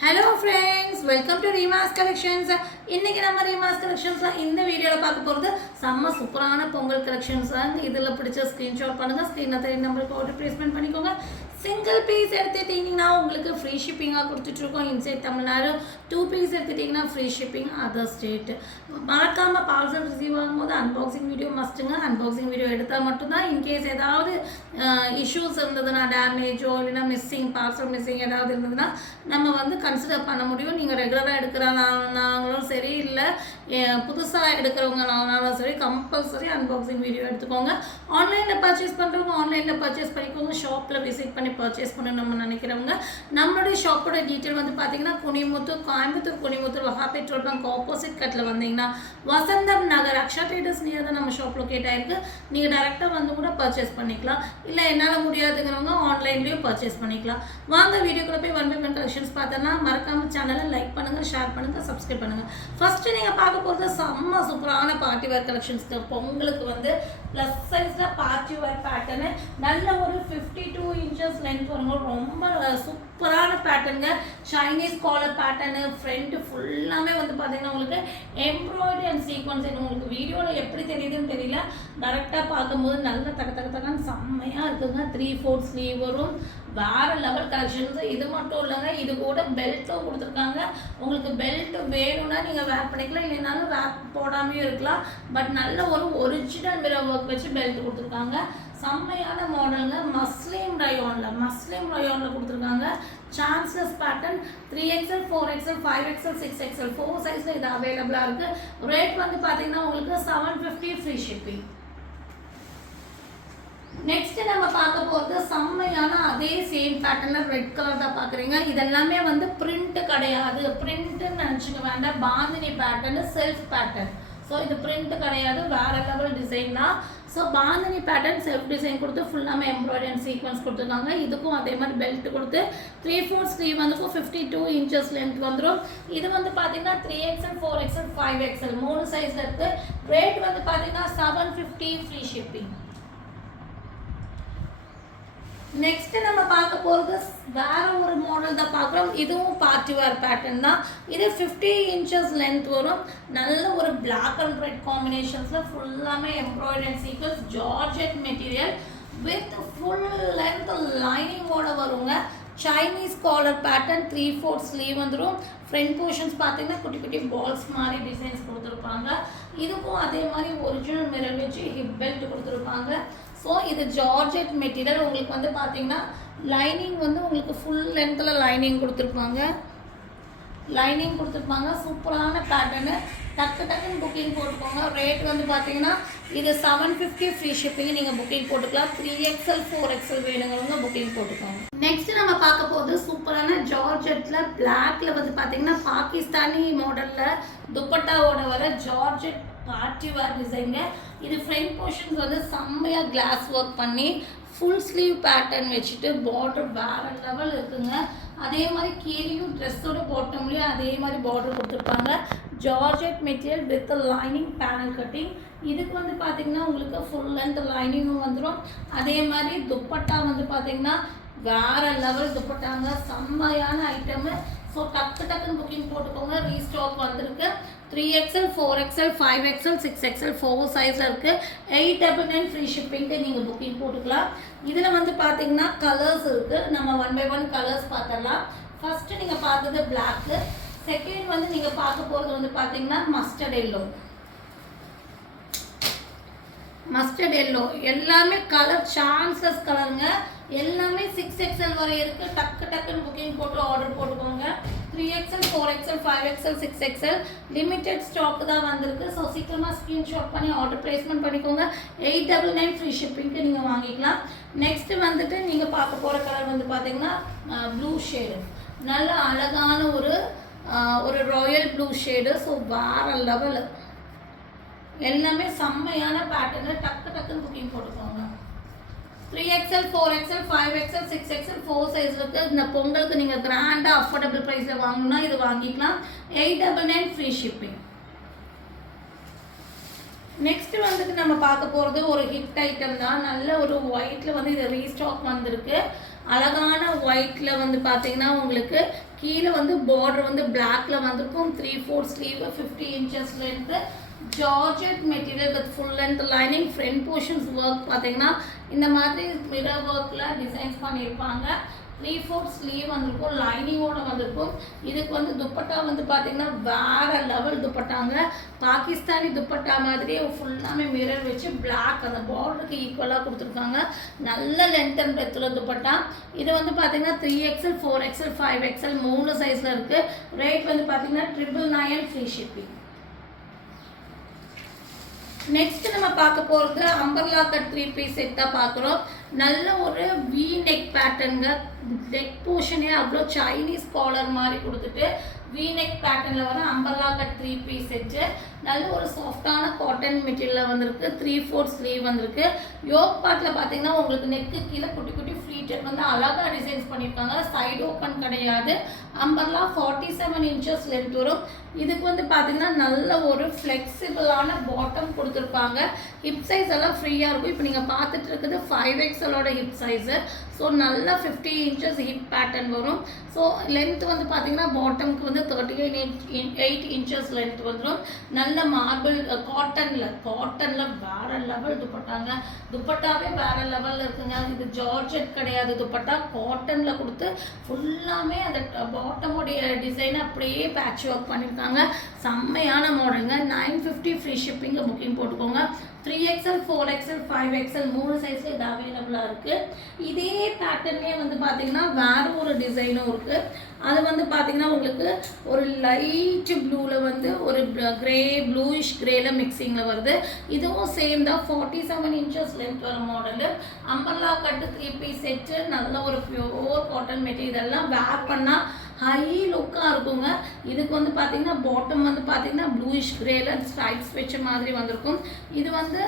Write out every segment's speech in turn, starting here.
Hello friends, welcome to Reema's Collections. இன்னைக்கு நம்ம Reema's Collectionsல இந்த வீடியோல பார்க்க போறது செம்ம சூப்பரான பொங்கல் கலெக்ஷன்ஸ். இதெல்லாம் பிடிச்ச ஸ்கிரீன்ஷாட் பண்ணுங்க. ஸ்கிரீன்ல தெரிய நம்பருக்கு ஆர்டர் பிளேஸ்மென்ட் பண்ணிக்கோங்க. சிங்கிள் பீஸ் எடுத்துட்டீங்கன்னா உங்களுக்கு ஃப்ரீ ஷிப்பிங்காக கொடுத்துட்ருக்கோம் இன்சைட் தமிழ்நாடு. 2 பீஸ் எடுத்துட்டிங்கன்னா ஃப்ரீ ஷிப்பிங் அதர் ஸ்டேட். மறக்காமல் பார்சல் ரிசீவ் ஆகும்போது அன்பாக்சிங் வீடியோ மஸ்ட்டுங்க. அன்பாக்சிங் வீடியோ எடுத்தால் மட்டும்தான் இன்கேஸ் ஏதாவது இஷ்யூஸ் இருந்ததுன்னா, டேமேஜோ இல்லைன்னா மிஸ்ஸிங், பார்சல் மிஸ்ஸிங் ஏதாவது இருந்ததுன்னா நம்ம வந்து கன்சிடர் பண்ண முடியும். நீங்கள் ரெகுலராக எடுக்கிறாங்கனாலும் சரி, இல்லை புதுசாக எடுக்கிறவங்கனாலும் சரி, கம்பல்சரி அன்பாக்சிங் வீடியோ எடுத்துக்கோங்க. ஆன்லைனில் பர்ச்சேஸ் பண்ணுறவங்க ஆன்லைனில் பர்ச்சேஸ் பண்ணிக்கோங்க. ஷாப்பில் விசிட் பண்ணி பர்ச்சேஸ் பண்ணணும் நம்ம நினைக்கிறவங்க. நம்மளுடைய ஷாப்போட டீட்டெயில் வந்து பார்த்தீங்கன்னா Coimbatore Kuniamuthur வகா petrol bunk opposite கட்டில் வந்தீங்கன்னா வசந்தம் நகர் அக்ஷா ட்ரேடர்ஸ் நியர் தான் நம்ம ஷாப் லொக்கேட் ஆயிருக்கு. நீங்கள் டேரெக்டாக வந்து கூட பர்ச்சேஸ் பண்ணிக்கலாம். இல்லை என்னால் முடியாதுங்கிறவங்க ஆன்லைன்லேயும் பர்ச்சேஸ் பண்ணிக்கலாம். வாங்க வீடியோக்குள்ள போய் 1 by 1 கலெக்ஷன்ஸ் பார்த்தோன்னா மறக்காமல் சேனலை லைக் பண்ணுங்கள், ஷேர் பண்ணுங்கள், சப்ஸ்கிரைப் பண்ணுங்கள். ஃபஸ்ட்டு நீங்கள் பார்க்க போகிறது செம்ம சூப்பரான பார்ட்டி வேர் கலெக்ஷன்ஸ். பொங்கலுக்கு வந்து ப்ளஸ் சைஸில் பார்ட்டி வேர் பேட்டர்னு நல்ல ஒரு 52 inches லென்த் வருங்க. ரொம்ப சூப்பரான பேட்டர்னுங்க. சைனீஸ் காலர் பேட்டர்னு ஃப்ரண்ட் ஃபுல்லாமே வந்து பார்த்தீங்கன்னா உங்களுக்கு எம்ப்ராய்டரி அண்ட் சீக்வன்ஸ். உங்களுக்கு வீடியோவில் எப்படி தெரியுதுன்னு தெரியல, டேரெக்டாக பார்க்கும்போது நல்ல தக்கன்னு செம்மையாக இருக்குங்க. 3/4 ஸ்லீவ் வரும். வேறு லெவல் கலெக்ஷன்ஸ். இது மட்டும் இல்லைங்க, இது கூட பெல்ட்டும் கொடுத்துருக்காங்க. உங்களுக்கு பெல்ட் வேணும்னா நீங்கள் வேர் பண்ணிக்கலாம், இல்லைனாலும் வேர் போடாமையும் இருக்கலாம். பட் நல்ல ஒரு ஒரிஜினல் மிரர் ஒர்க் வச்சு பெல்ட் கொடுத்துருக்காங்க. செம்மையான மாடலுங்க. மஸ்லிம் ரயோனில் கொடுத்துருக்காங்க. Chanceless pattern 3XL 4XL 5XL 6XL 4 சைஸில் இது அவைலபிளாக இருக்குது. ரேட் வந்து பார்த்தீங்கன்னா உங்களுக்கு 750 ஃப்ரீ ஷிப்பிங். நெக்ஸ்ட் நம்ம பார்க்க போகிறது செம்மையான அதே சேம் பேட்டர்னில் ரெட் கலர் தான் பார்க்குறீங்க. இதெல்லாமே வந்து பிரிண்ட் கிடையாது. பிரிண்ட்டுன்னு நினச்சிக்க வேண்டாம். Bandhani pattern self pattern. So இது பிரிண்ட் கிடையாது, வேறு லெவல் டிசைன் தான். So bandhani pattern self design கொடுத்து ஃபுல்லாமே எம்ப்ராய்டரி அண்ட் சீக்வன்ஸ் கொடுத்துருக்காங்க. இதுக்கும் அதே மாதிரி பெல்ட் கொடுத்து 3/4 ஸ்லீவ் வந்து 52 inches லென்த் வந்துடும். இது வந்து பார்த்தீங்கன்னா 3XL 4XL 5XL 3 சைஸில் இருக்குது. ரேட் வந்து பார்த்தீங்கன்னா 750 ஃப்ரீ ஷிப்பிங். நெக்ஸ்ட் நம்ம பார்க்க போகிறது வேற ஒரு மாடல் தான் பார்க்குறோம். இதுவும் பார்ட்டி வேர் பேட்டர்ன் தான். இது 50 inches லென்த் வரும். நல்ல ஒரு பிளாக் அண்ட் ரெட் காம்பினேஷன்ஸில் ஃபுல்லாமே embroidery and sequins georgette material with full length லைனிங்கோட வருங்க. சைனீஸ் காலர் பேட்டர்ன் 3/4 ஸ்லீவ் வந்துடும். ஃப்ரண்ட் போர்ஷன்ஸ் பார்த்தீங்கன்னா குட்டி குட்டி பால்ஸ் மாதிரி டிசைன்ஸ் கொடுத்துருப்பாங்க. இதுக்கும் அதே மாதிரி ஒரிஜினல் மிரர் வச்சு ஹிப் பெல்ட் கொடுத்துருப்பாங்க. ஸோ இது ஜார்ஜெட் மெட்டீரியல். உங்களுக்கு வந்து பார்த்தீங்கன்னா லைனிங் வந்து உங்களுக்கு ஃபுல் லென்த்தில் லைனிங் கொடுத்துருப்பாங்க. சூப்பரான பேட்டர்னு. டக்குன்னு புக்கிங் போட்டுக்கோங்க. ரேட் வந்து பார்த்தீங்கன்னா இது 750 ஃப்ரீ ஷிப்பிங். நீங்கள் புக்கிங் போட்டுக்கலாம். 3XL 4XL வேணுங்கிறவங்க புக்கிங் போட்டுக்கோங்க. நெக்ஸ்ட் நம்ம பார்க்க போகிறது சூப்பரான ஜார்ஜெட்டில் பிளாக்ல வந்து பார்த்தீங்கன்னா பாகிஸ்தானி மாடலில் துப்பட்டாவோட வர ஜார்ஜெட் பார்ட்டி வேர் டிசைனுங்க. இது ஃப்ரண்ட் போர்ஷன்ஸ் வந்து செம்மையாக கிளாஸ் ஒர்க் பண்ணி ஃபுல் ஸ்லீவ் பேட்டர்ன் வச்சுட்டு பார்டர் வேறு லெவல் இருக்குங்க. அதே மாதிரி கீழேயும் ட்ரெஸ்ஸோட பாட்டம்லேயும் அதே மாதிரி பார்டர் கொடுத்துருப்பாங்க. Georgette material with lining panel cutting. இதுக்கு வந்து பார்த்தீங்கன்னா உங்களுக்கு ஃபுல் லென்த் லைனிங்கும் வந்துடும். அதே மாதிரி துப்பட்டா வந்து பார்த்தீங்கன்னா வேறு லெவல் துப்பட்டாங்க. செம்மையான ஐட்டமு. ஸோ டக்குன்னு புக்கிங் போட்டுக்கோங்க. ரீஸ்டாக் வந்திருக்கு. 3XL 4XL 5XL 6XL 4 சைஸில் இருக்குது. 899 ஃப்ரீ ஷிப்பிங்க்கு நீங்கள் புக்கிங் போட்டுக்கலாம். இதில் வந்து பார்த்தீங்கன்னா கலர்ஸ் இருக்குது. நம்ம 1 by 1 கலர்ஸ் பார்த்துடலாம். ஃபஸ்ட்டு நீங்கள் பார்த்தது பிளாக்கு. செகண்ட் வந்து நீங்கள் பார்க்க போகிறது வந்து பார்த்தீங்கன்னா மஸ்டர்ட் எல்லோ. எல்லாமே கலர் சான்ஸ்லெஸ் கலருங்க. எல்லாமே 6XL வரை இருக்குது. டக்குன்னு புக்கிங் போட்டு ஆர்டர் போட்டுக்கோங்க. 3XL 4XL 5XL 6XL limited stock தான் வந்திருக்கு. ஸோ சீக்கிரமாக ஸ்க்ரீன்ஷாட் பண்ணி ஆர்டர் பிளேஸ்மெண்ட் பண்ணிக்கோங்க. 899 ஃப்ரீ ஷிப்பிங்க்கு நீங்கள் வாங்கிக்கலாம். நெக்ஸ்ட்டு வந்துட்டு நீங்கள் பார்க்க போகிற கலர் வந்து பார்த்தீங்கன்னா ப்ளூ ஷேடு. நல்ல அழகான ஒரு ராயல் ப்ளூ ஷேடு. ஸோ வேறு லெவல். எல்லாமே செம்மையான பேட்டர்னு. டக்குன்னு புக்கிங் போட்டுக்கோங்க. 3XL 4XL 5XL 6XL 4 size இருக்குது. இந்த பொங்கலுக்கு நீங்கள் கிராண்டாக அஃபோர்டபுள் ப்ரைஸில் வாங்கணும்னா இது வாங்கிக்கலாம். 899 ஃப்ரீ ஷிப்பிங். நெக்ஸ்ட் வந்துட்டு நம்ம பார்க்க போகிறது ஒரு ஹிட் ஐட்டம் தான். நல்ல ஒரு ஒயிட்டில் வந்து இது ரீஸ்டாக் வந்திருக்கு. அழகான ஒயிட்டில் வந்து பார்த்தீங்கன்னா உங்களுக்கு கீழே வந்து பார்டர் வந்து பிளாக்ல வந்திருக்கும். 3/4 sleeve, 50 inches length, georgette material with full length lining. Front portions work பார்த்தீங்கன்னா இந்த மாதிரி மிரர் ஒர்க்கில் டிசைன்ஸ் பண்ணியிருப்பாங்க. 3/4 ஸ்லீவ் வந்திருக்கும், லைனிங்கோட வந்திருக்கும். இதுக்கு வந்து துப்பட்டா வந்து பார்த்தீங்கன்னா வேற லெவல் துப்பட்டாங்க. பாகிஸ்தானி துப்பட்டா மாதிரியே ஃபுல்லாமே மிரர் வச்சு பிளாக் அந்த பார்டருக்கு ஈக்குவலாக கொடுத்துருக்காங்க. நல்ல லென்த் அண்ட் பிரெத்தில் துப்பட்டா. இது வந்து பார்த்தீங்கன்னா 3XL, 4XL, 5XL 3 சைஸில் இருக்குது. ரேட் வந்து பார்த்தீங்கன்னா 999 ஃப்ரீ ஷிப்பிங். நெக்ஸ்ட் நம்ம பார்க்க போகிறது அம்பர்லா கட் 3 பீஸ் செட் தான் பார்க்குறோம். நல்ல ஒரு வி நெக் பேட்டர்னுங்க. நெக் போர்ஷனே அவ்வளோ சைனீஸ் காலர் மாதிரி கொடுத்துட்டு வி நெக் பேட்டர்னில் வர அம்பர்லா கட் 3 பீஸ் செட்டு. நல்ல ஒரு சாஃப்டான காட்டன் மெட்டீரியலில் வந்திருக்கு. 3/4 ஸ்லீவ் வந்திருக்கு. யோக் பார்ட்டில் பார்த்தீங்கன்னா உங்களுக்கு நெக்கு கீழே குட்டி குட்டி ஃப்ளீட்டட் வந்து அழகாக டிசைன்ஸ் பண்ணியிருக்காங்க. சைடு ஓப்பன் கிடையாது. அம்பர்லா 47 inches லென்த் வரும். இதுக்கு வந்து பார்த்தீங்கன்னா நல்ல ஒரு ஃப்ளெக்சிபிளான பாட்டம் கொடுத்துருப்பாங்க. ஹிப் சைஸ் எல்லாம் ஃப்ரீயாக இருக்கும். இப்போ நீங்கள் பார்த்துட்டு இருக்குது 5XLோட ஹிப் சைஸு. ஸோ நல்லா 50 inches ஹிப் பேட்டர்ன் வரும். ஸோ லென்த் வந்து பார்த்தீங்கன்னா பாட்டமுக்கு வந்து 38 inches லென்த் வந்துடும். நல்ல மார்பிள் காட்டனில் வேற லெவல் துப்பட்டாங்க. துப்பட்டாவே வேற லெவலில் இருக்குங்க. இது ஜார்ஜெட் கிடையாது. துப்பட்டா காட்டனில் கொடுத்து ஃபுல்லாமே அந்த பாட்டமுடைய டிசைனை அப்படியே பேட்ச் ஒர்க் பண்ணியிருக்காங்க. செம்மையான மாடலுங்க. 950 ஃப்ரீ ஷிப்பிங்க புக்கிங் போட்டுக்கோங்க. 3XL, 4XL, 5XL 3 சைஸில் இது அவைலபிளாக இருக்குது. இதே பேட்டர்னே வந்து பார்த்தீங்கன்னா வேறு ஒரு டிசைனும் இருக்குது. அது வந்து பார்த்தீங்கன்னா உங்களுக்கு ஒரு லைட் ப்ளூவில் வந்து ஒரு ப்ளூயிஷ் கிரேல மிக்சிங்கில் வருது. இதுவும் சேம் தான். 47 inches லென்த் வர model. Umbrella cut 3 piece set. நல்ல ஒரு பியூர் காட்டன் மெட்டீரியல். இதெல்லாம் வேர் பண்ணால் ஹை லுக்காக இருக்குங்க. இதுக்கு வந்து பார்த்தீங்கன்னா பாட்டம் வந்து பார்த்தீங்கன்னா ப்ளூயிஷ் கிரேல ஸ்ட்ரைப்ஸ் வச்ச மாதிரி வந்திருக்கும். இது வந்து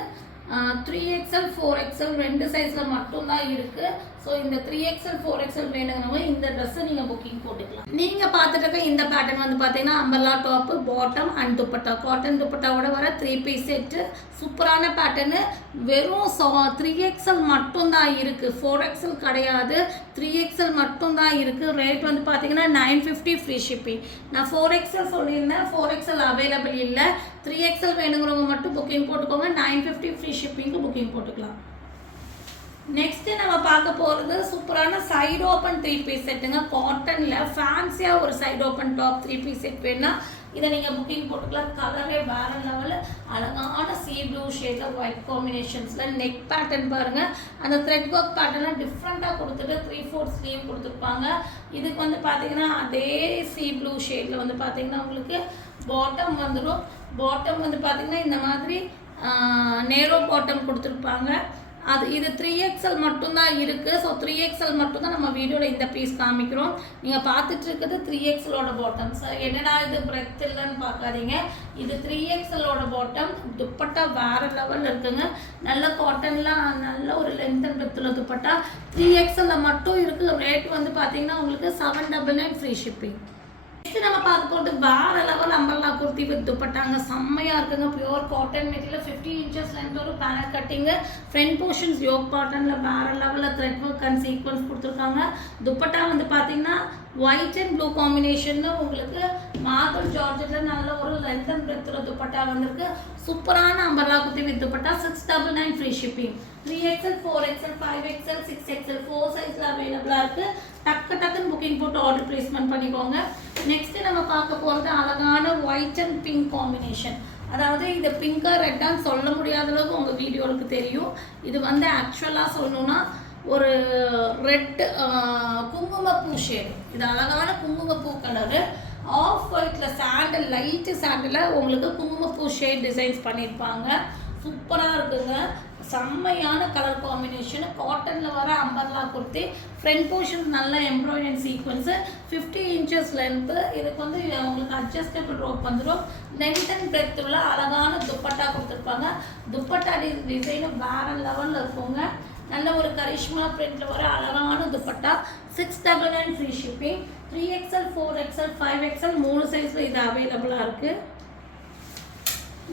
3XL, 4XL 2 சைஸில் மட்டும்தான் இருக்குது. ஸோ இந்த 3XL, 4XL வேணுங்கிறவங்க இந்த ட்ரெஸ்ஸை நீங்கள் புக்கிங் போட்டுக்கலாம். நீங்கள் பார்த்துட்டு இருக்க இந்த பேட்டர்ன் வந்து பார்த்தீங்கன்னா umbrella top, bottom and dupatta. Cotton துப்பட்டாவோட வர 3 பீஸ் செட்டு. சூப்பரான பேட்டர்னு. வெறும் 3XL மட்டும்தான் இருக்குது. 4XL கிடையாது. 3XL மட்டும்தான் இருக்குது. ரேட் வந்து பார்த்தீங்கன்னா 950 ஃப்ரீ ஷிப்பிங். நான் 4XL சொல்லியிருந்தேன். 4XL அவைலபிள் இல்லை. 3XL வேணுங்கிறவங்க மட்டும் புக்கிங் போட்டுக்கோங்க. 950 ஃப்ரீ ஷிப்பிங்க்கு புக்கிங் போட்டுக்கலாம். நெக்ஸ்ட்டு நம்ம பார்க்க போகிறது சூப்பரான சைடு ஓப்பன் 3 பீஸ் செட்டுங்க. காட்டனில் ஃபேன்சியாக ஒரு side open top 3 piece set வேணுன்னா இதை நீங்கள் புக்கிங் போட்டுக்கலாம். கலரே வேறு லெவலில் அழகான சீ ப்ளூ ஷேடில் ஒயிட் காம்பினேஷன்ஸில். நெக் பேட்டர்ன் பாருங்கள். அந்த த்ரெட் ஒர்க் பேட்டர்லாம் டிஃப்ரெண்ட்டாக கொடுத்துட்டு 3/4 ஸ்லீவ் கொடுத்துருப்பாங்க. இதுக்கு வந்து பார்த்தீங்கன்னா அதே சீ ப்ளூ ஷேடில் வந்து பார்த்தீங்கன்னா உங்களுக்கு பாட்டம் வந்துடும். பாட்டம் வந்து பார்த்தீங்கன்னா இந்த மாதிரி நேரோ பாட்டம் கொடுத்துருப்பாங்க. இது 3XL மட்டும்தான் இருக்குது. ஸோ 3XL மட்டும்தான் நம்ம வீடியோவில் இந்த பீஸ் காமிக்கிறோம். நீங்கள் பார்த்துட்டு இருக்கிறது 3XLோட பாட்டம்ஸ். என்னடா இது பிரெத் இல்லைன்னு பார்க்காதீங்க. இது 3XLோட பாட்டம். துப்பட்டா வேறு லெவலில் இருக்குங்க. நல்ல காட்டனில் நல்ல ஒரு லென்த் அண்ட் பிரெத்தில் துப்பட்டா 3XL மட்டும் இருக்குது. ரேட் வந்து பார்த்தீங்கன்னா உங்களுக்கு 799 ஃப்ரீ ஷிப்பிங். நெக்ஸ்ட் நம்ம பார்க்க போகிறது வேறு லெவல் அம்பர்லா குர்த்தி வித் துப்பட்டாங்க. செம்மையாக இருக்குங்க. Pure cotton material. 50 inches length ஒரு பேனல் கட்டிங்கு. ஃப்ரண்ட் போர்ஷன்ஸ் யோக் காட்டனில் வேறு லெவலில் த்ரெட் ஒர்க் அண்ட் சீக்வன்ஸ் கொடுத்துருக்காங்க. துப்பட்டா வந்து பார்த்தீங்கன்னா ஒயிட் அண்ட் ப்ளூ காம்பினேஷன். உங்களுக்கு மார்பிள் ஜார்ஜெட்டில் நல்ல ஒரு லென்த் அண்ட் பிரெத்தில் துப்பட்டா வந்திருக்கு. சூப்பரான umbrella kurti with dupatta. 699 free shipping. 3XL, 4XL, 5XL, 6XL 4 சைஸில் அவைலபிளாக இருக்குது. டக்குன்னு புக்கிங் போட்டு ஆர்டர் ப்ளேஸ்மெண்ட் பண்ணிக்கோங்க. நெக்ஸ்ட்டு நம்ம பார்க்க போகிறது அழகான ஒயிட் அண்ட் பிங்க் காம்பினேஷன். அதாவது இது பிங்காக ரெட்டான்னு சொல்ல முடியாத அளவுக்கு உங்கள் வீடியோவுக்கு தெரியும். இது வந்து ஆக்சுவலாக சொல்லணுன்னா ஒரு ரெட் குங்குமப்பூ ஷேடு. இது அழகான குங்குமப்பூ கலரு. ஆஃப் ஒயிட்டில் சாண்டில், லைட்டு சாண்டில் உங்களுக்கு குங்குமப்பூ ஷேட் டிசைன்ஸ் பண்ணியிருப்பாங்க. சூப்பராக இருக்குங்க. செம்மையான கலர் காம்பினேஷன். காட்டனில் வர அம்பர்லா குர்த்தி. ஃப்ரண்ட் போர்ஷன் நல்ல எம்ப்ராய்டரி சீக்வன்ஸு. 50 inches length. இதுக்கு வந்து உங்களுக்கு அட்ஜஸ்டபிள் ரோப் வந்துடும். லென்த் அண்ட் பிரெத் உள்ள அழகான துப்பட்டா கொடுத்துருப்பாங்க. துப்பட்டா டிசைனும் வேறு லெவலில் இருக்குங்க. நல்ல ஒரு கரிஷ்மா பிரிண்டில் வர அழகான dupatta. 699 free shipping. 3XL, 4XL, 5XL 3 சைஸில் இது அவைலபிளாக இருக்குது.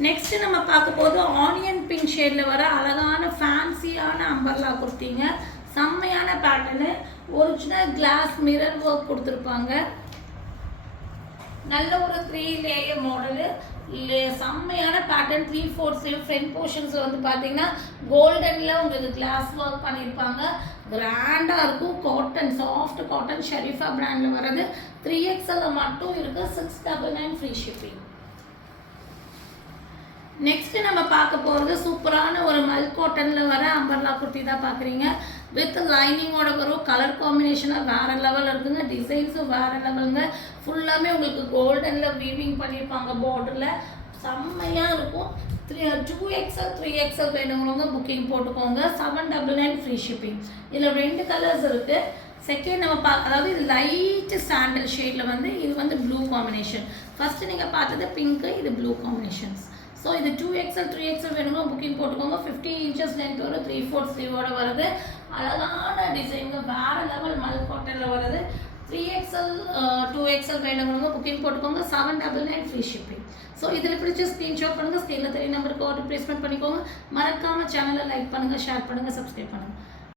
நெக்ஸ்ட்டு நம்ம பார்க்க போது ஆனியன் பிங்க் ஷேடில் வர அழகான ஃபேன்சியான அம்பர்லா குர்த்திங்க. செம்மையான pattern. Original class mirror work கொடுத்துருப்பாங்க. நல்ல ஒரு 3 லேயர் மாடலு, செம்மையான பேட்டர்ன் 3/4 ஸ்லீவ். ஃப்ரண்ட் போர்ஷன்ஸில் வந்து பார்த்தீங்கன்னா கோல்டனில் உங்களுக்கு கிளாஸ் ஒர்க் பண்ணியிருப்பாங்க. கிராண்டாக இருக்கும். காட்டன், சாஃப்ட் காட்டன், ஷெரீஃபா பிராண்டில் வர்றது. 3XL மட்டும் இருக்குது. 699 ஃப்ரீ ஷிப்பிங். நெக்ஸ்ட்டு நம்ம பார்க்க போகிறது சூப்பரான ஒரு மல் காட்டனில் வர அம்பர்லா குர்த்தி தான் பார்க்குறீங்க. வித் லைனிங்கோட வரும். கலர் காம்பினேஷனாக வேறு லெவலில் இருக்குங்க. டிசைன்ஸும் வேறு லெவலுங்க. ஃபுல்லாமே உங்களுக்கு கோல்டனில் வீவிங் பண்ணியிருப்பாங்க. பார்டரில் செம்மையாக இருக்கும். 2XL 3XL வேணுங்கிறவங்க புக்கிங் போட்டுக்கோங்க. 799 ஃப்ரீ ஷிப்பிங். இதில் 2 கலர்ஸ் இருக்குது. செகண்ட் நம்ம அதாவது இது லைட் சாண்டல் ஷேடில் வந்து இது வந்து ப்ளூ காம்பினேஷன். ஃபஸ்ட்டு நீங்கள் பார்த்தது பிங்க்கு, இது ப்ளூ காம்பினேஷன்ஸ். ஸோ இது 2XL 3XL வேணுங்க புக்கிங் போட்டுக்கோங்க. 50 inches லென்த் வரும். 3/4 ஸ்லீவோட வருது. அழகான டிசைனுங்க. வேறு லெவல் மல் காட்டனில் வருது. 3XL 2XL வேணுங்கிறவங்க புக்கிங் போட்டுக்கோங்க. 799 ஃப்ரீ ஷிப்பிங். ஸோ இதில் பிடிச்ச ஸ்க்ரீன்ஷாட் பண்ணுங்கள். ஸ்க்ரீனில் தெரிய நம்பருக்கு ஆர்டர் ப்ளேஸ்மெண்ட் பண்ணிக்கோங்க. மறக்காமல் சேனலை லைக் பண்ணுங்கள், ஷேர் பண்ணுங்கள், சப்ஸ்கிரைப் பண்ணுங்கள்.